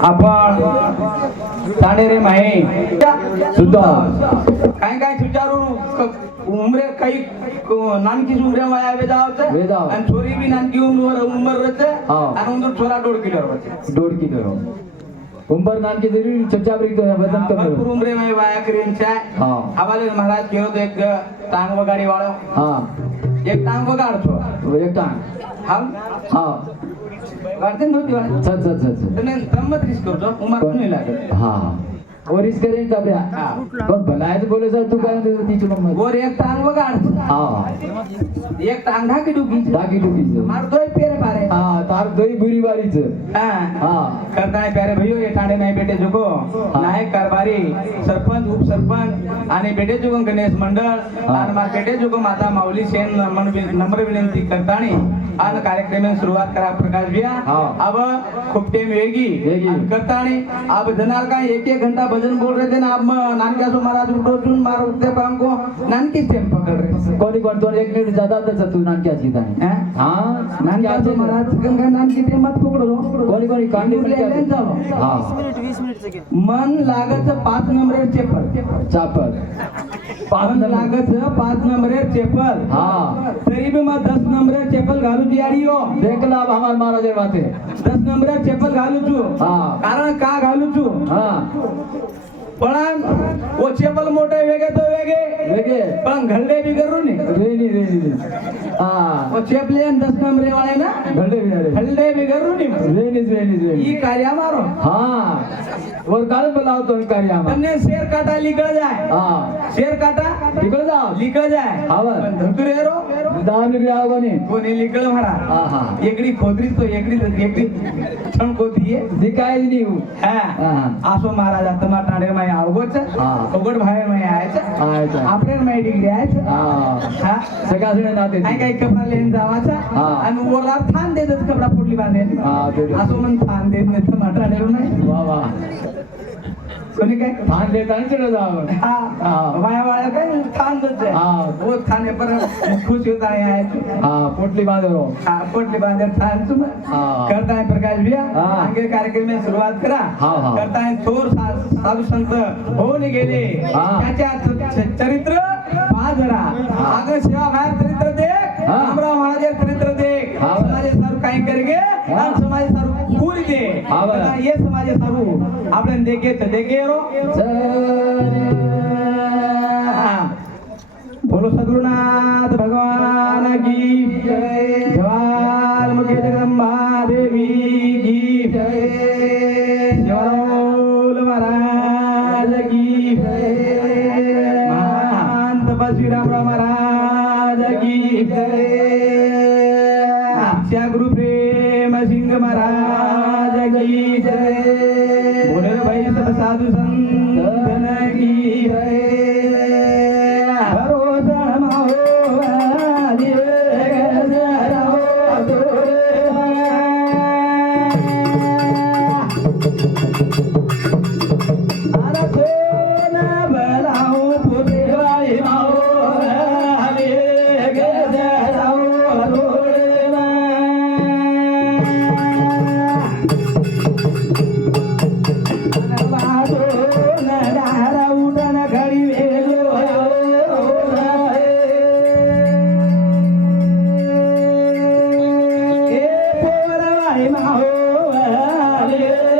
आपण ताणेरे माहे. सुद्धा. काय काय सुचारू? क- उमरे काही क- नानकी उमरे माया वेजाव. आणि छोरी बी नानकी उमर उमर रच हा. आणि उंदर छोरा डोड किलो डोडकी दरो कुंभार नाम के जरूर चर्चा बरी तो वजन कम. भरपूर उमरे माय वाया करीन चाय हा. आवाले महाराज केलो तो एक टांग वगाडी वाळो हा. एक टांग वगाडतो. वो एक टांग. हा हा. वाढते नव्हती वाढ रिस्क करतो उमर नाही लागत. हा. और तब हा. पण भलाय तो बोले सर तू काय एक टांग वगाडतो हा. एक टांग ढाकी डुकी डाकी डुकी मारतोय पेरे पारे. हा तार दही बुरी बारीच हा. हा. करता है प्यारे भैया ये ठाणे नाही बेटे जुको नायक कारभारी सरपंच उपसरपंच आणि बेटे जुको गणेश मंडळ. आणि मा बेटे जुको माता माऊली विन- नम्र विनंती करतानी आणि कार्यक्रम सुरुवात करा प्रकाश भैया. हा. अब खूप टेम वेगी. आणि करतानी अब जनार का एक एक घंटा भजन बोल रहे थे ना अब नानक्या सो महाराज उठो चुन मारो उठते पांग को. नानकी टेम पकड़ रहे कोणी कोण दोन एक मिनिट जाता तर तू नानक्याच गीता हैं? हा? नानक्या सो महाराज गंगा नानकी टेम मत पकड़ो. कोणी कोणी कांडी मुरली आल्यान जावं. हा. मन लागत पाच नंबर चेपल. चापर पाच. लागत पाच नंबर चेपल. हा. तरी भी मैं दस नंबर चेपल घालू ची आडी हो. देखला अब हमार महाराज बाते. दस नंबर चेपल घालू छू हा. कारण का घालू छू हा. पण वो चेपल मोठे वेगे तो वेगे वेगे पण घरडे बी करू नी रेनी रेनी हा. वो चेपले आणि दस नंबर वाले ना घडले घरडे बी करू नी रेनीच रेनी ई कार्य मारो. हा. वरकाल बोलावतो विकारी आम्हाला. अन्य शेर काटा लिकळ जाय शेर काटा लिकळ जा. लिकळ जाय हावर धरतू रे रो. कोणी लिकळ हा हा. एकडी खोदरी तो एकडी एकडी छण कोती आहे. जे काय देऊ हो. हा. असो महाराज तमा टाणे माय हा. माय आयच. माय डिग्री आयच. सकाळ नाते काय काय कपडा लेन जावाचा? आणि ओला थान देतच कपडा फुटली बांधेल. असो म्हणून थान देत नाही तर नाही वा वा. कोणी काय फान देता आणि तिकडे जावं हा. वाया वाया काय थान देत हा. वो थाने पर खुश होता है हा पोटली बांधरो हा, पोटली बांधे थान तुम हा. करता है प्रकाश भैया हा. आगे कार्यक्रम में सुरुवात करा हा, हा. करता है थोर साधू संत होऊन गेले हा. त्याच्या चरित्र पहा जरा आग सेवा बाहेर चरित्र देख. रामराव महाराज चरित्र देख. समाजे सारू काही करगे? समाजे सारू पूरी दे ये समाजे सारू. आपण देखे तर देखे रो. बोलो सद्गुरुनाथ भगवान की जय. जवाल मुखे जगदम्बा देवी की जय. जवाल महाराज की जय. महान तपस्वी रामराव महाराज आमच्या गुरु प्रेम सिंग महाराज की जय। बोल भाई सब साधू संत की जय। Hallelujah.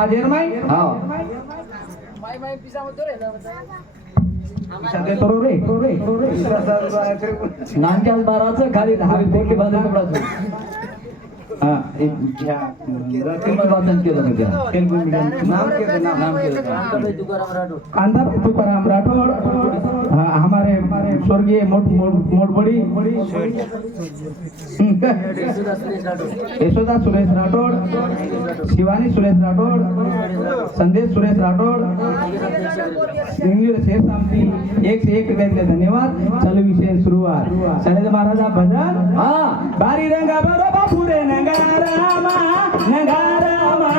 हमार गोर समाज है माई? हा. सगळे करो रे करो रे करो रे. नानक्या बाराचं खाली दहा बोके बांधून कपडाचं हा एक घ्या. किंमत वाचन केलं ना त्या तेलगू मीडियम नाम के नाम नाम केलं कांदा तुकाराम राठौड़. हाँ, हमारे स्वर्गीय मोट मोट मोटबड़ी. यशोदा सुरेश राठौड़. शिवानी सुरेश राठौड़. संदेश सुरेश राठौड़. इंग्लिश एक से एक धन्यवाद. चलो विषय सुरुवात. शैलेश महाराजा भजन. हा. बारी रंगा बरो बापुरे नगारामा Nagarama, Nagarama,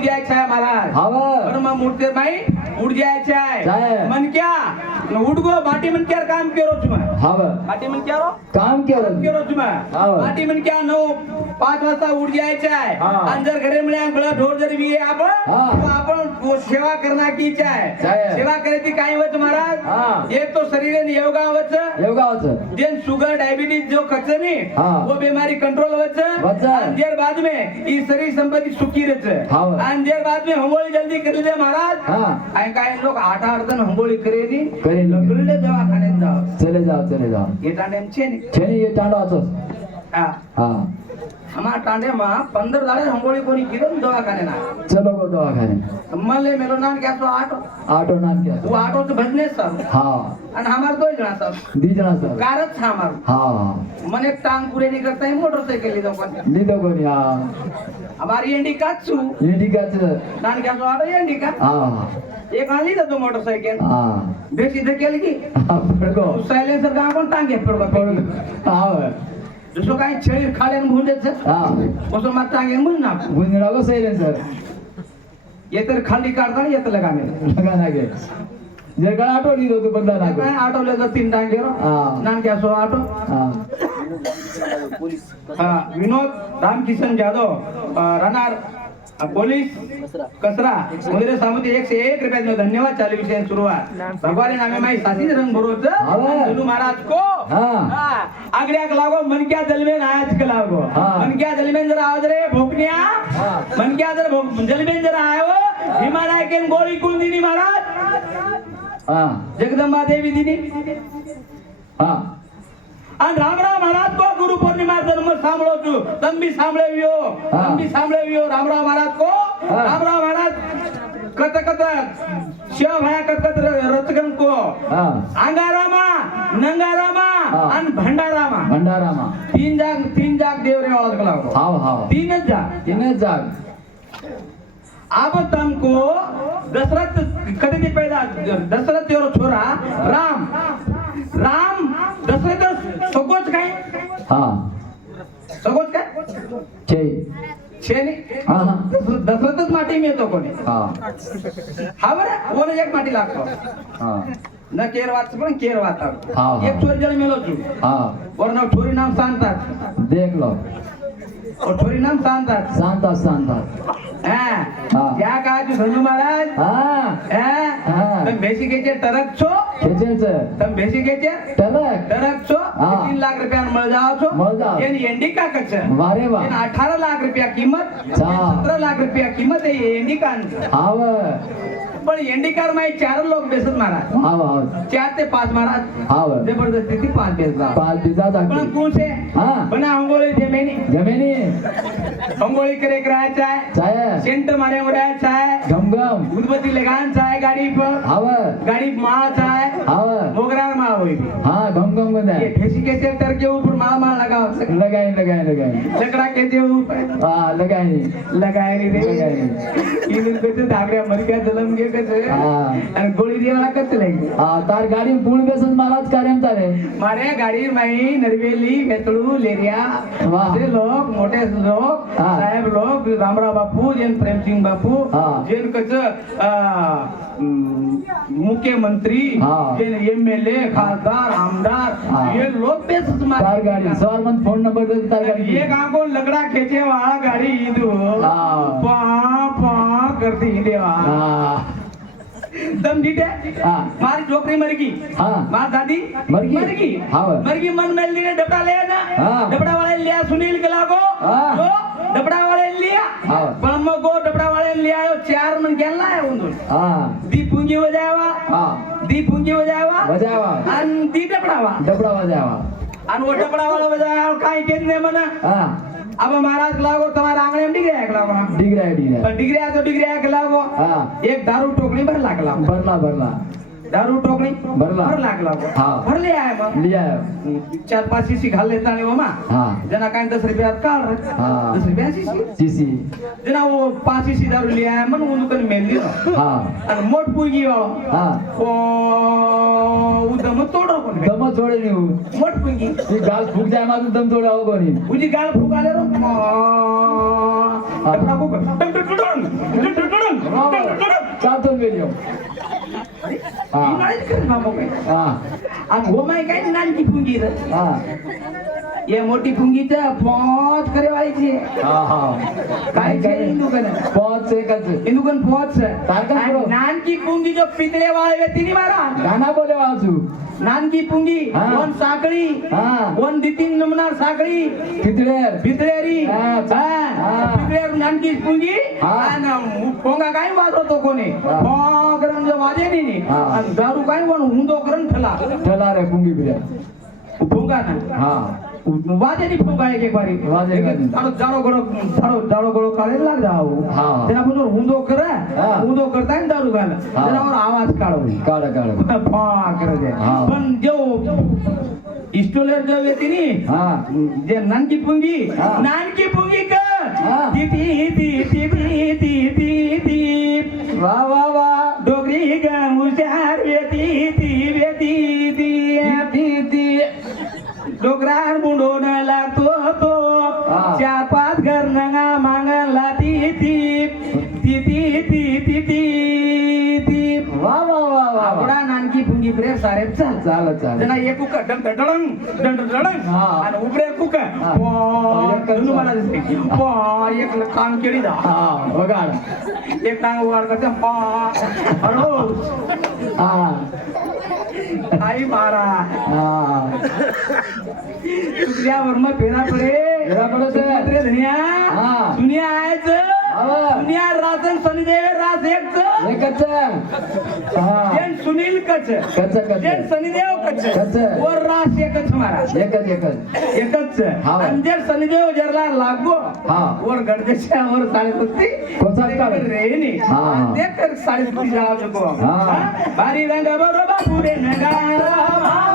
वाजता उठ जायचं आहे महाराज मग मूर्ती माई उठ जायचं आहे. मन क्या. उठ गो बाटी मन क्या काम केरो तुम. हवं. बाटी मन क्या काम केरो तुम. हाँ. बाटी मन क्या नऊ पाच वाजता उठ जायचं आहे. हाँ. आणि जर घरी गळा ढोर जर आपण हाँ. तो आपण वो सेवा करणार की इच्छा. आहे सेवा करायची काय होत महाराज. एक तो शरीर योगा होत योगावचं जेन शुगर डायबिटीज जो खर्च नहीं हाँ. वो बीमारी कंट्रोल होच. आणि देर बाद में ई शरीर संपत्ति सुखी रहच. आणि देर बाद में होंबोळी जल्दी कर दे महाराज. आणि काय लोक आठ आठ जण होंबोळी करेली. लगडले दवाखान्यात जाव चले जाओ चले जाओ ये टांडेम छे ने छेनी ये टांडवाचंच हा ಅಮ್ಮ ಟಾಂಡೆಮ್ಮ ಪಂದ್ರ ದಾಳೆ ರಂಗೋಳಿ ಕೋನಿ ಗಿರನ್ ದವಾಖಾನೆನ चलो गो दवाखाने। मले मेरो नाम क्या तो आटो। ऑटो नाम क्या वो आटो तो भजने सर हाँ। आणि हमार दोय जणा सर दीजना सर कारच हा हमार। हाँ मने टांग पुरे नहीं करता है मोटरसाइकिल ले जाऊं मी दोघं या हमारी एंडी काचू इंडिकाचं नान क्या तो आटो एंडी का। हा एक आणली ना तू मोटरसायकल हा। बेसी इथे केली की हा, पडको सायलेन्सर का आपण टांगे पडतो हा। दुसरं काही छळी खाल्यान भुंडेच हा. कसं मग टांगे मुन ना गुंजरागो सैलेन सर. ये तर खाली काढता येत लगाने लगा नागे जर का आटो लिहिलो तू बंदा नागो काय आटवले तर तीन टांगे हा. नान क्या सो हा. हा विनोद रामकिशन जाधव राहणार पोलीस कसरा. वगैरे सामती एक से एक रुपया दिलो. धन्यवाद चालू विषय सुरुवात. भगवान नामे माई साथी रंग भरोच हवं. गुरु महाराज को? आगड्याक लागो मनक्या जलमेन आयाच लागो हा. मनक्या जलमेन जर आवाज रे भोकन्या हा. मनक्या जर जलमेन जर आयो. हिमालय केन गोळी कुल दिनी महाराज. हा. जगदंबा देवी दिनी. हा. અને રામ રામ મહારાજ કો ગુરુ પૂર્ણિમા ધર્મ સાંભળો છું તમે બી સાંભળાવ્યો તમે બી સાંભળાવ્યો રામ રામ મહારાજ કો રામ રામ મહારાજ કત કત શિવ ભાયા કત કત રતગમ કો આંગારામા નંગારામા અને ભંડારામા ભંડારામા તીન જાગ તીન જાગ દેવરે વાળ કલાવ હાવ હાવ તીન જ જાગ તીન જ જાગ अब तमको दशरथ कदी पैदा दशरथ और छोरा राम राम सगोच काय? हा. सगोच काय? छे. शेनी माटी मिळतो कोणी. हा. हा बरं? कोण एक माटी लागतो. हा. न केर वाच पण केर वाचा. एक छोरी जण मेलो तू. हा. वरनं छोरी नाम सांगतात. देख लो. और छोरी नाम सांगतात. सांगतात सांगतात. त्या काळाचे धनु महाराज. हा. તમે બેસી ગઈ છે ટરક છો? ખેંચે છે તમે બેસી ગઈ છે ટરક ટરક છો? હા. 3 લાખ રૂપિયા મળજાવ છો? મળજાવ એની એન્ડિકા કે છે. વારે વાહ. એના 18 લાખ રૂપિયા કિંમત 17 લાખ રૂપિયા કિંમત એ એન્ડિકા આવે पण एंडीकार नाही चार लोक बेसत महाराज. हाव हाव चार ते पाच महाराज. हा वर जबरदस्ती ती पाच दिवसा पाच दिवसात पण आखी. कोण से हाँ। बना अंगोली जमेनी. जमिनी. अंगोली करे करायचा आहे. चाय सेंट मारे उडायचा आहे. घमघम उदबत्ती लगानचा आहे गाडी पर हावर गाडी माळाचा आहे. हावर मोगरा माळ होई हा घमघम गंदा ये ठेसी कैसे तर के पण माळ माळ लगाव. लगाय लगाय लगाय लकडा कैसे ऊपर हाँ लगाए लगाय रे. लगाए. इन्हें कैसे धागड्या मर जलम घे. હા. અને ગોળી દેવાના तार गाडी તાર ગાડી પૂળ બેસન મારા જ गाडी माई नरवेली मेतळू लेरिया. वाह. असे लोक मोठे लोक हा. साहेब लोक रामराव बापू जैन प्रेमसिंग बापू हा. जैन कच मुख्यमंत्री हा. एम एल ए खासदार आमदार हे. लोक बेसच तार मारे ગાડી સવાર મને ફોન નંબર દે તાર ગાડી ये गांको लगड़ा खेचे वाला गाड़ी ईदू पा पा करती देवा હા દમ દીટે હા. મારી છોકરી મરી ગઈ હા. માર દાદી મરી ગઈ મરી ગઈ હા મરી ગઈ મન મેલ દીને ડબડા લે ના ડબડા વાળે લ્યા સુનિલ ગલાગો જો ડબડા વાળે લ્યા. હા પણ મગો ડબડા વાળે લ્યા ચાર મન ગેલ લાયા ઉંદો હા. દી પૂંગી વજાવા. હા. દી પૂંગી વજાવા. વજાવા. અન દી ડબડાવા. ડબડા વજાવા અન ઓ ડબડા વાળા વજાવા કાઈ કે ને મને હા. अब महाराज खिलाओ तुम्हारा आंगन में डिगरा खिलाओ डिगरा डिगरा पर डिगरा तो डिगरा खिलाओ हां एक दारू टोकरी भरला खिलाओ भरला भरला दारू टोकरी भरला. भर लाख लागो हाँ. भरले आहे मग लिया चार पाच शिशी घाल लेता आणि हा जना काय दस रुपया काढ रे. हाँ. दस रुपया शिशी सीसी जना वो पाच शिशी दारू लिया आहे म्हणून उनकन मेल दिलो हा आणि मोठ पुगी हो हा उदम तोडो कोण दम जोडे नेऊ मोठ पुगी ती गाल फुक जाय माझं दम जोडा हो कोणी उजी गाल फुगाले रो फुग डंग डंग चालतो गेलो हा. माहिती कर ना मग. हा. ఆ గోమాయి కానీ నాలుగు పుంజీరు ఆ એ મોટી પુંગી છે પોત કરેવાય છે. હા હા. કાઈ છે ઇન્દુકન પોત છે. એક જ. ઇન્દુકન પોત છે? તારકન નાનકી પુંગી જો પિતળે વાળે તીની મારા? ગાના બોલે વાળું નાનકી પુંગી ઓન સાંકળી હા. ઓન દીતીન નમનાર સાંકળી પિતળે પિતળેરી હા પિતળેર નાનકી પુંગી હા. પોંગા કાઈ વાળો તો કોને? પોગરમ જો વાજે ની. ને દારૂ કાઈ વાળો હું તો કરન ઠલા. ઠલા રે પુંગી બિરા ભૂંગા ના. હા. ऊंधो कर ऊंधो करता है दारू खायला आवाज काढव पण देव इस्टोलर जो येते नी जे नानकी पुंगी नानकी पुंगी कर. वा ती वा डोगरी गुजार वेती वेती डोकरार बुडून लागतो तो. चार पाच घर नंगा मागला ती ती ती ती ती ती ती वा वा वा वा आवडा नानकी पुंगी प्रेम सारे चाल. चाल चाल जना एक कुक डंग डडळंग डंग डडळंग आणि उबडे कुक करू मला दिसते. पा एक काम केली दा बघा एक टांग उघड करते. पा. हळू आई मारा हा. मग फेरा पडे फेरा पडे ते. रे धनिया हा. दुनिया आहेच हा. दुनिया राजन शनिदेव राज एकच एकच हा जैन सुनील कच कच कच जैन शनिदेव कच कच. वर रास एकच मारा एकच एकच एकच हा. आणि जर शनिदेव जरला लागो हा. वर गडदेशा वर साडेपत्ती कोसात काढ. रेनी हा. ते कर साडेपत्ती जावा नको हा. भारी रंग बरोबर पुरे भाव नगारा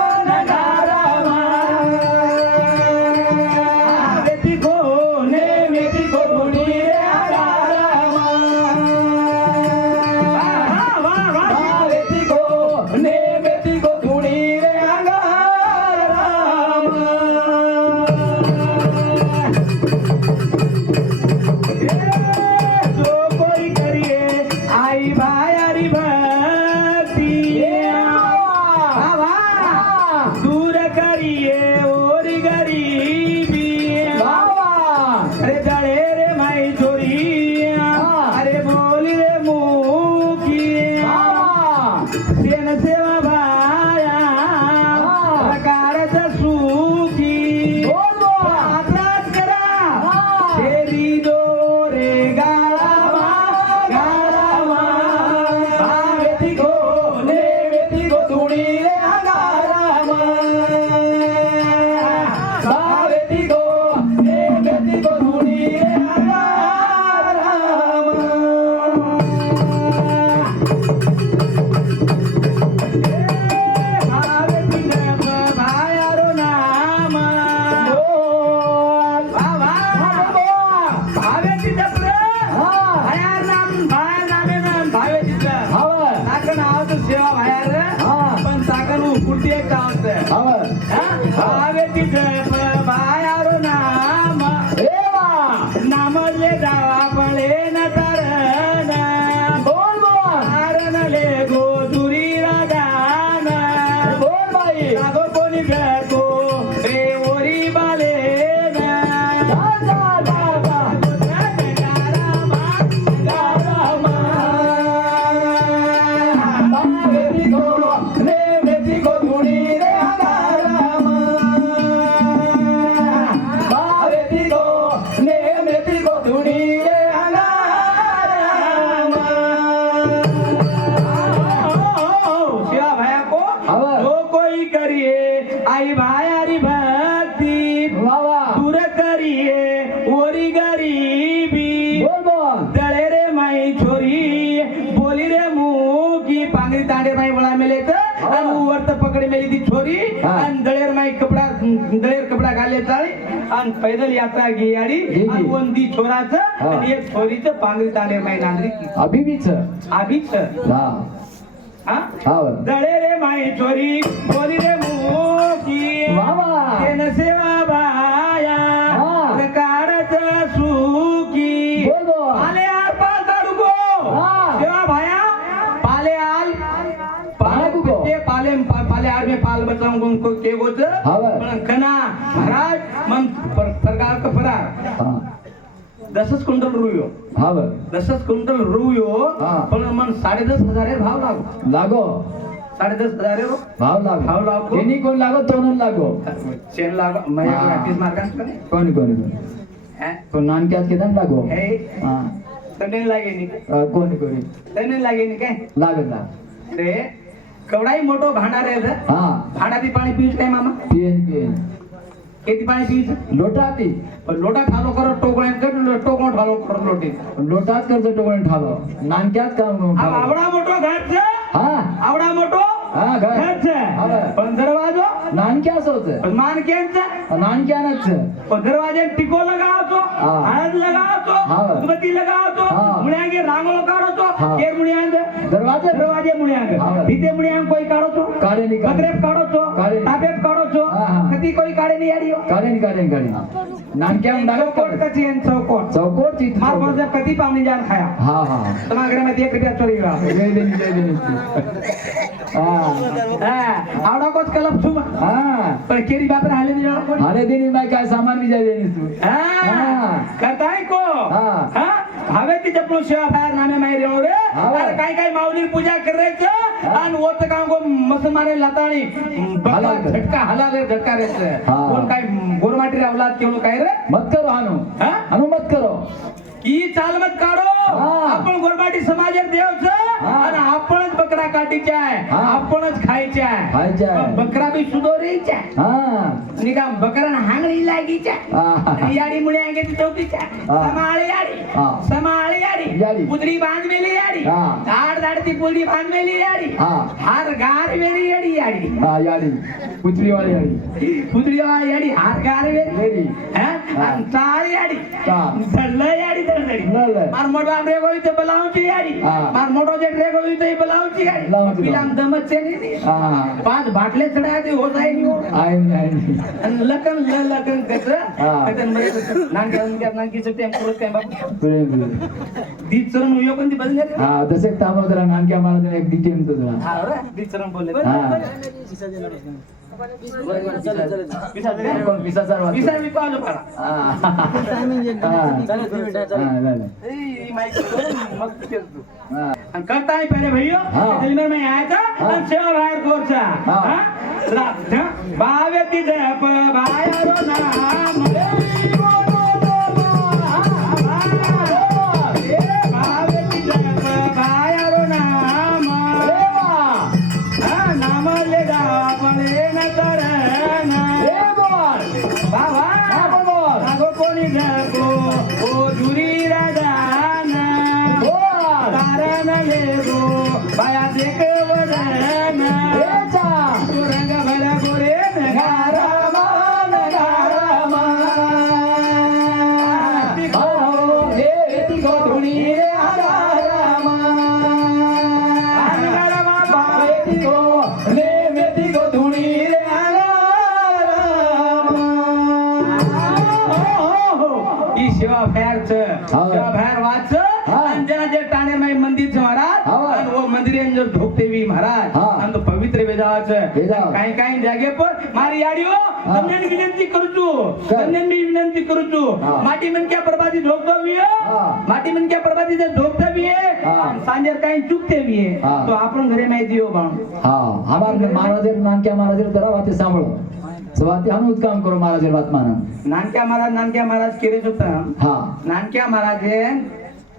आणि एक छोरीचं पांगरी तांडे माई नांदरी की. अभी बीच आभीच हा? हा हा दळे रे माई छोरी बोली रे मुंह की वा वा. तेन सेवा बाया हा. काढत सुकी बोल पाले आल पाल ताडुको हा. सेवा भाया पाले आल. ताडुको. ते पाले पाले आल में पाल बचाऊं को के गोच हा बरं. पण कना महाराज मन पर- प्रकार का फरार. हा. दसच क्विंटल रुयो. हा बर दसच क्विंटल रुयो हा. पण मन साडे दस हजार भाव लागो. लागो. साडे दस हजार रो. भाव लागो. भाव लागो. त्यांनी कोण लागो तोनून लागो. चेन लागो. मैं हा. प्रॅक्टिस मार्गांच करे कोणी कोणी कोणी? हैं? कोण नानक्यात किती लागो? हे? हा. तने लागे नी. कोणी कोणी? तने लागे नी काय? लागत लाग ते कवडाई मोठो भांडार आहे रे. हा. भांडाती पाणी पिऊच काय मामा? पियन पियन किती पाणी पिऊच लोटा ती पण लोटा ठालो करो टोकण्यात कर टोकणो ठालो करो लोटी लोटात कर्ज टोकून ठालो नानक्यात काम करून आ- ठालो. आवडा मोठो घरच हा आवडा मोठो हा घर घरच हा. होत पण मानकेंचा नानक्यानच. दरवाजे टिको लगावतो. हळद लगावतो. उदबत्ती लगावतो. मुळ्यांगे रांगोळो काढतो हा. केर मुळ्यांग? दरवाजे? दरवाजे मुळ्यांग. भीते मुळ्यांग कोई काढतो काढे नी काढे कदरेप काढतो काढे. तापेप काढतो हा. कधी कोई काढे नाही याडियो काढे नी काढे नी काढे नानक्या चौकोट कची आणि चौकोट? चौकोट चित्र मार बोलते कधी पाहुणे जान खाया? हा हा. तुम्हारे में एक रुपया चोरी जय देनी जय देनी हा. आवडा कोच कलम हा पण केरी बाप राहिले नाही. अरे देनी मैं काय सामान भी देनी तू. हा. हा. को. हवे ती जपलो शिवा बाहेर नामे रेव रे. हा. अरे काय काय माऊली पूजा करायचं? आणि वत काम को मुसलमाने लाताणी कर. झटका हला रे झटका रे. कोण काय गोरमाटी अवलाद केवढं काय रे? मत करो हानु. हानु मत करो. ही चाल मत काढो हा. आपण गोरमाटी समाजात देवच हा. आणि आपणच बकरा काटीचे आहे हा. आपणच खायचे आहे खायचे आहे. पण बकरा बी सुधोरीच्या हा निका बकरा हांगडी लागीच्या हा. याडी मुळे अंगे चौकीच्या हा. समाळे याडी हा. समाळे याडी. याडी पुतळी बांधलेली याडी हा. झाड झाडती पुतळी बांधलेली याडी हा. हार गार वेरी याडी याडी हा याडी पुत्री वाली याडी पुतळी वाली याडी हार बलावची याडी लावची. पिलाम दमचे नाही हा पाच बाटले चढायचे हो. आणि लकन लकन कसं हा. कदनमध्ये नांगी नांगी नांगीचं टेम्पो काय बाबा पुढे पुढे दी चरण उयो पण ती बदल हा तसे तांबा जरा नानक्या मला एक डिटेल तो जरा हा रे दी चरण बोलले हा. पिसा दे मी करता भैया में आया था सेवा बाहेर कोरचा बावे तिथे प- नाम जे टाणे माई मंदिर महाराज हा. आणि वो मंदिर जर धोकते જાવ છે એ જાવ. કઈ કઈ જાગે પર મારી યાડીઓ હા. તમને વિનંતી કરું છું કર. તમને બી વિનંતી કરું છું હા. માટી મન ક્યાં બરબાદી ધોકવી હા. માટી મન ક્યાં બરબાદી જે ધોકવી હા. સાંજે કઈ ચૂકતે બી હા. તો આપણો ઘરે માં દિયો બાણ હા અમારા મહારાજર નાનક્યા મહારાજર તરા વાતે સાંભળો સવાતે આનું જ કામ કરો મહારાજર વાત માના નાનક્યા મહારાજ નાનક્યા મહારાજ કેરે જોતા હા નાનક્યા મહારાજે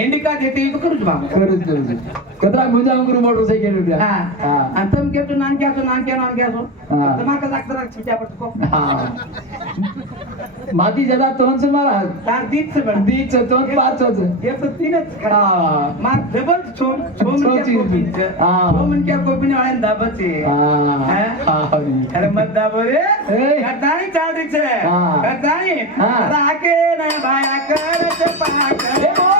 ఎండికా తెతే కురుజుబా కురుజు ಕದ್ರಾಗ ಮುಂಜಾನೆ ಅಂಗ್ರು ಮಾಡ್ರು ಸೈಕಲ್ ಅಂತಮ್ ಕೇಳ್ತು ನಾನ್ ಕ್ಯಾಸು ನಾನ್ माती ज्यादा तोन मारा तार दीत बड़ दीत से तोन पांच ये तो तीन खड़ा मार डबल छोम छोम क्या कोपी हां छोम क्या कोपी ने वाले दाबत हां हां अरे मत दाबो कटाई चाल रही कटाई अरे आके ना भाई आकर से पाकर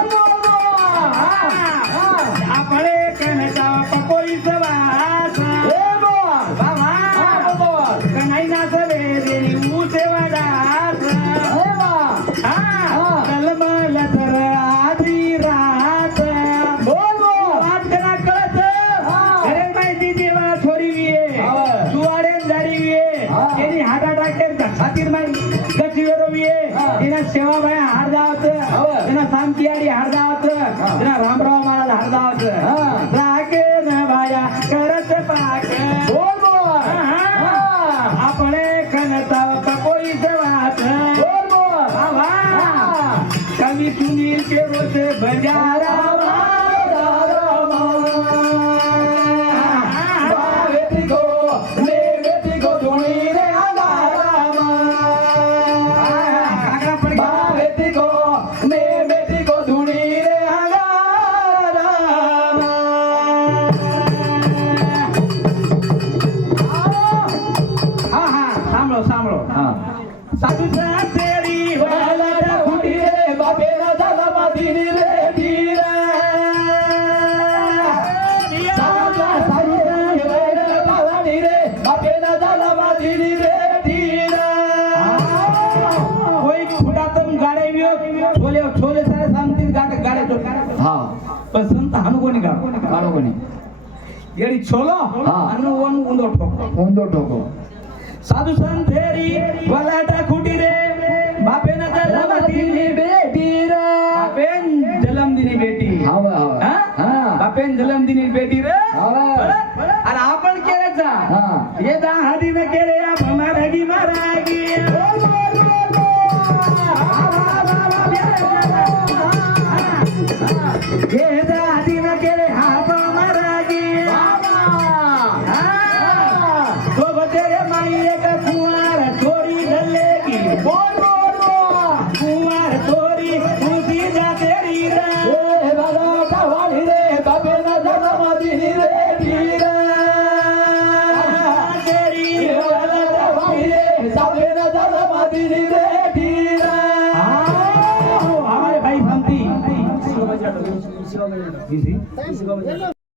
આપણે કનતા પકોઈ સવાસ હા. ಹೋಗೋಣಿ ಹೇಳಿ ಚಲೋ ಅನ್ನು ಒಂದು ಒಂದೊಟ್ಟು ಒಂದೊಟ್ಟು ಹೋಗೋ ಸಾಧು ಸಂತೇರಿ ಬಲಾಟ ಕುಟಿರೆ ಬಾಪೇನ ಜಲಮದಿನಿ ಬೇಟಿರ ಬಾಪೇನ್ ಜಲಮದಿನಿ ಬೇಟಿ ಬಾಪೇನ್ ಜಲಮದಿನಿ ಬೇಟಿ ರೇ ಅರೆ ಆಪಣ ಕೇಳಚ್ಚ ಏ ದಾ ಹದಿನ ಕೇರೆಯ ಭಮಾರ ಹಗಿ ಮಾರಾಗಿ ಏ ದಾ